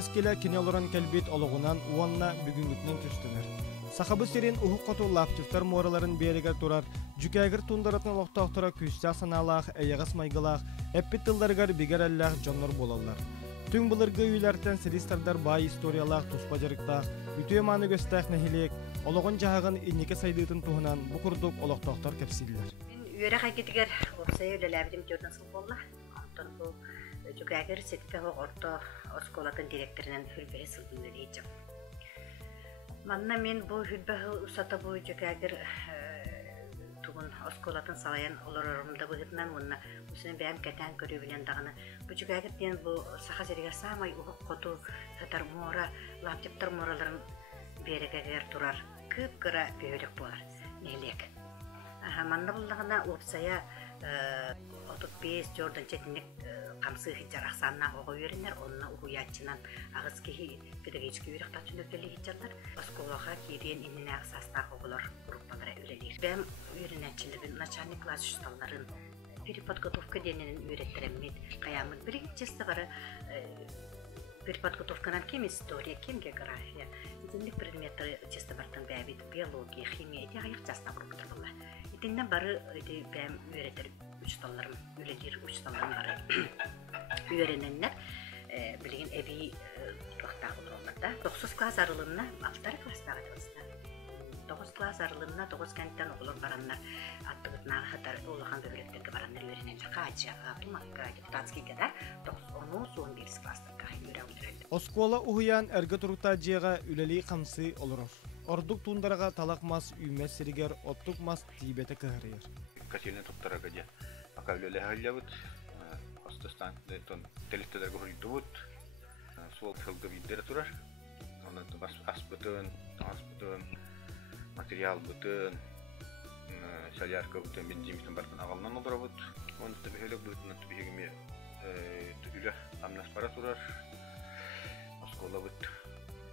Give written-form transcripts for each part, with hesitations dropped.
keskile kine oloran kelbit ologunan uanna бүгүнгүтнен түстүнөр. Сахабы серин ухук коту лаптифтар мораларын берегер турар, жүкәгір тундаратын олықтақтыра күстя саналақ, әйегіс майғылақ, әппет тылдарғар бігерәлләқ жоннор болалар. Түн бұлырғы үйлерден сиристардар бай историялақ туспа жарықтақ, үтіе маны көстәқ нәхилек, олығын жағығын инеке сайдыйтын туғынан бұқырдық олықтақтар кәпсилдер. Үйері қайкетігер оқсай өлеләбідім төрден сыл болла. Антон бұл жүкәгір сетпе орто осколатын директорынан хүлбері сылдың өлейдім. Манна мен бұл хүлбәхі ұсата бұл жүкәгір туғын осколатын салайын оларырымда бұғытынан мұнна ұсының бәйім кәтән көрі білен дағыны. Бұл жүкәгір ден бұл сақа зерге самай ұғық қоту татар мора, лаптептар мораларын берегегер тұрар. Күп-күра бөйлік болар. Нелек. Манна бұлдағына ұпсая 35 жордан четінік қамсы хиджар ақсанна оғы өрінер, онына ұғыятчынан ағыз кейі педагогический үйріқтар түнөктелі хиджарлар. Осколаға кейден иннен ағыз астақ оғылар группалары өрелер. Бәм үйрінәтчілігін начальник класс ұсталарын переподготовка дененін үйреттіреммет. Қаямын бірігін честі бары переподготовканан кем история, кем география, иденлік предметті честі бартын бәбет, биология, химия, де ғайық жаста групптар болла. Иденнен бары бәм үйреттір учталарым, үлелер учталарым бары үйрененler білген әбей тұқтағы тұрғыларда. 9 класс арылымына, 6 класстағы дұғыстар. 9 класс арылымына 9 кәнттен оғылыр баранлар, аттығытнағы қатар олыған бөліктерге баранлар үйрененлер. Қачаға, тұмаққа, депутатский кәдар 10-11 класстарға үйрен өтірелді. Оскола ұғыян әргі тұрықта жеға үлелей қамсы олырыр. Ордук тундарға талақмас үймес сірігер, оттук мас тибеті кығырыр. Касилин туттарага же акавлеле халявыт остастан телестелерге хуридубут сол хылгы виддер турар онан аспытын материал бутын солярка бутын бензин бартын агалнан олорабыт оны табихелек бутын табихегеме түгүлө амнас пара турар оскола бут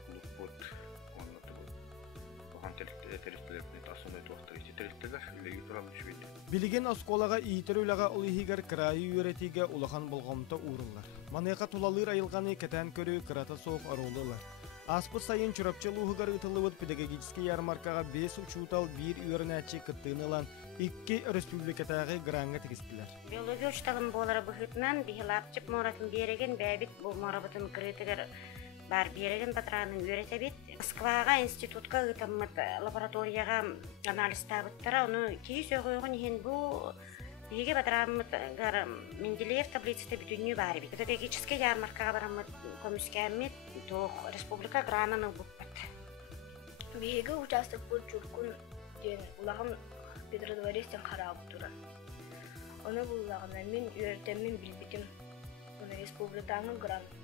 лупут Билеген осколаға ийтер үліға ұлығығар крайы үйретіге ұлыған болғамта урылар. Манайға тулалыр айылғаны кәтән көрі қырата соқ арулылар. Аспы сайын чүрапчыл ұғығар ұтылывыд педагогический ярмаркаға 5 учутал 1 үйерінәтші кіттігінілан 2 республикатағы гранға тегістілер. Биология ұшталым болары бұғытынан бейхилапчып моратын береген бәбіт бұл морабытын кіретігер бар береген батырағының үйретебет. Москваға институтқа ұтамыд лабораторияға анализ табыттыра, оны кей сөғойғын ен бұл бейге батырағымыд Менделеев таблицеті бүтінні бары бет. Педагогический ярмаркаға барамыд комиссиямет тоқ республика грананы бұппат. Бейге участок бұл жүркін ден ұлағым Петродворестен қарағы тұра. Оны бұл ұлағына мен үйретемін білбетім. Оны республиканың грананы.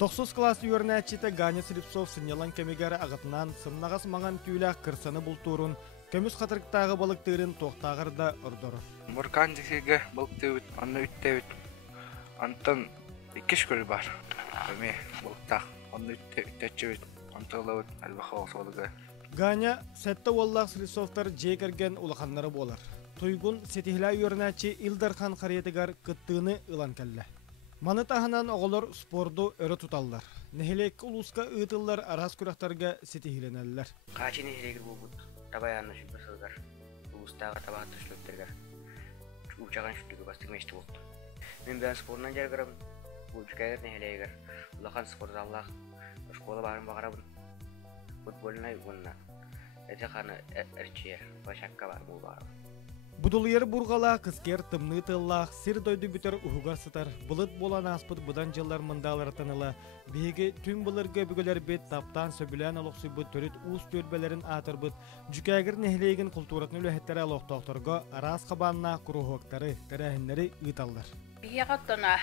9 класс үйернәтчеті Ганя Срипсов сынялан кемегері ағытынан сымнағас маған түйіләк кірсаны бұл турын, көміс қатырықтағы балықтырын тоқтағырда ұрдырыр. Мұрқан десеге балықты өт, анны үтті өт. Антын 2 көрі бар. Көме балықтақ, анны үттәтші өт, антығыла өт, әлбақы олсы олығы. Ганя сәтті оллақ Срипсовтар жекерген ұлықанлары болар. Тойгун сетихля үйернәтче Илдархан қариетігер кыттığını ылан кәлі. Маны таханан оғылар спорду өрі тұталдар. Нехелек ұлысқа ұйтылар арас күрақтарға сетихиленәлілер. Қачы нехелегір бұл бұд, табаянны жүбі сылдар. Ұлыстағы табақты шүліктерге. Учаған шүлігі бастық мешті болды. Мен бән спорынан жарғырым. Бұл жүкәгір нехелегір. Ұлақан спор заллақ. Школа барын бағарабын. Футболына ұғынна. Әте қаны әрчер. Башаққа бар бұл бағарабын. Будулыер бургала кыскер тымны тыллах, сир дойду бүтер ухугар сытар, бұлыт болан аспыт бұдан жыллар мындалар тыныла, бейге түн бұлырға бүгілер бет таптан сөбілен алықсы бұт төрет уыз төлбелерін атыр бұт, жүкәгір нехлейгін құлтуратын өліхеттері алықтақтарға арас қабанна күрухуақтары, тәрәхінлері ұйталдар. Бейге қаттана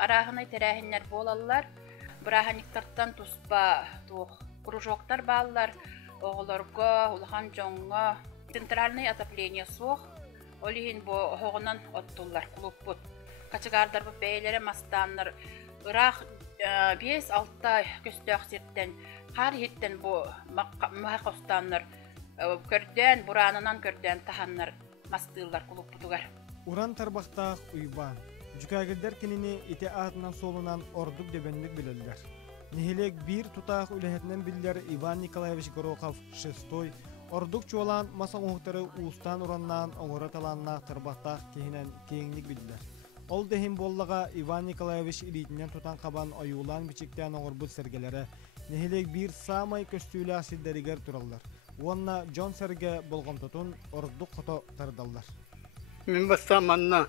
арағынай тәрәхінлер болалар, біраханиктарттан тұспа күрушоқтар балылар, оғыларға, ұлған жоңға, центральный отопление соқ, олиhin bu hoğunan ottullar klubut. Kaçıgarдар bu beylere mastanlar. Irak 5-6 köstök sirtten, har hitten bu muhakostanlar. Körden, buranından körden tahanlar mastıllar klubutugar. Uran tarbaqtaq uyban. Cükagilder kinini ite ağından solundan orduk debenlik bilirler. Nihilek bir tutaq ülehetinden biller Ivan Nikolaevich Gorokov şestoy, orduk çoğulan masa oğukları uustan urandan oğura talanına tırbahtaq kehinen keyinlik bilirler. Ol dehim bollaga Ivan Nikolaevich ilitinden tutan kaban ayulan biçikten oğurbul sergelere, nihilek bir samay köstüyle asilderiger turallar. Onna John Serge bolgam tutun orduk koto tardallar. Min bastamanna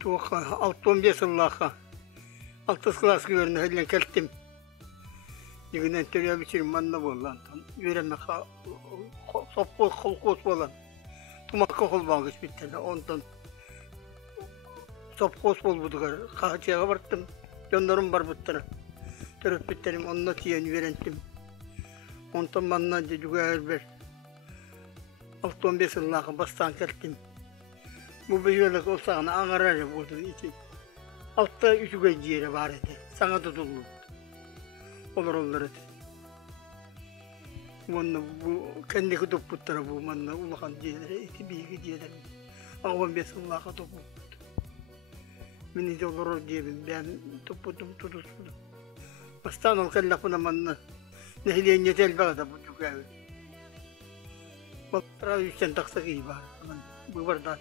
tuqa 65 yıllaqa 6 klas görünü helen keltim. Diginen törüye biçirim manna bollan. Yüreme sopqos kolqos bolan. Tumakka kol bağış bitti. Ondan sopqos bol budugar. Qaçıya barttım. Jonlarım var buttara. Törüp bitterim onna tiyen verentim. Ondan manna jugar ber. 65 yıllaqa bastan keltim. Bu beylik olsağına ağarar buldun için. Altta üçüge yeri var idi. Sana tutuldu. Olur onları. Bunu bu kendi kutup putları bu manna ulakan yerleri iki bilgi yerleri. 15 yıllaqa topu. Beni de olur diyeyim ben toputum tutuldu. Bastan ol kellapına manna. Nehliyen yetel bağda bu cüge. Baktıra üstten taksak iyi var. Bu var da.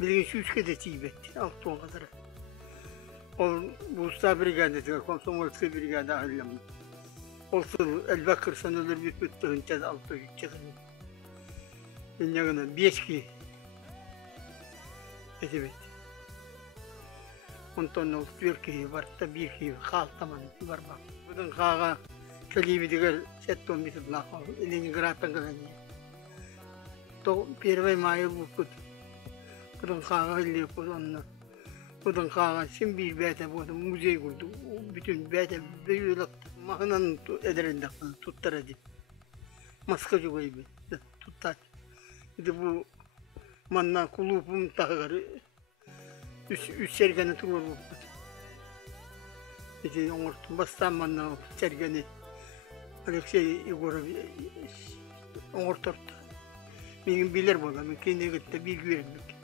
Bilgin şu üç kez etti, altı on kadar. O bu usta brigadesi, komsomolski brigada ahillem. Olsun Elbakır sanılır bir bütünce altı gidecek. Dünyada beş ki evet. Ondan o bir ki var da bir ki kal tamam var bak. Bunun kağa kelibi diğer setton bir tutla. Leningrad'dan gelen. To первый мая bu. Bunun kağa illi kullanına. Bunun kağa şimdi bir bete bu müze kurdu. Bütün bete böyle makinenin ederinde tuttaradı. Maskacı gibi tuttar. Bir de bu manna kulübüm takır. Üç sergeni tutur bu. Bir de orta bastan manna sergeni. Alexey Igorovich orta. Benim bilir bu da. Ben kendi gitti bilgi vermek.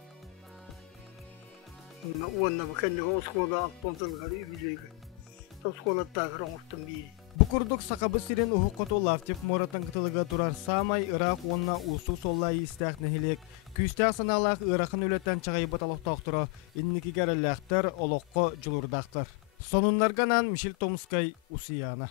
Onda kendi oskola alpontalıları übülüyor. Oskola takır ortam bir. Bu kurduk sakabı sirin uhukotu laftip moratan kıtılıga turar samay Irak onna usu sollayi istak nehilek. Küstaq sanalaq Irak'ın ületten çağayıbat aloqtaqtıra inniki gerelekter oloqqa julurdaqtar. Sonunlarganan Mişil Tomskay usiyana.